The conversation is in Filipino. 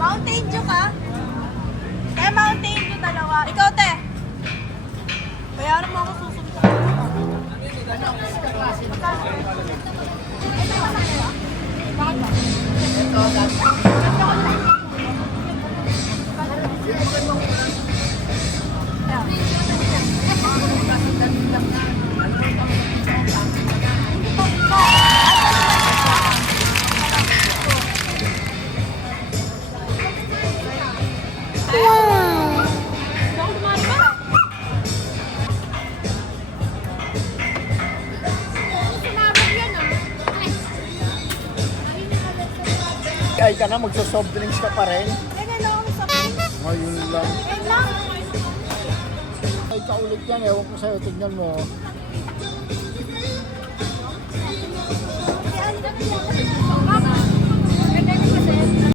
Mountain Dew ka? Mountain Dew dalawa. Ikaw, te. Bayaran mo ako susunod. Ay ka na, magsa-soft drinks ka pa rin. Ganyan lang ako sa pin. Ngayon lang. Ganyan lang. Ay, kaulit yan. Ewan ko sa'yo. Tignan mo.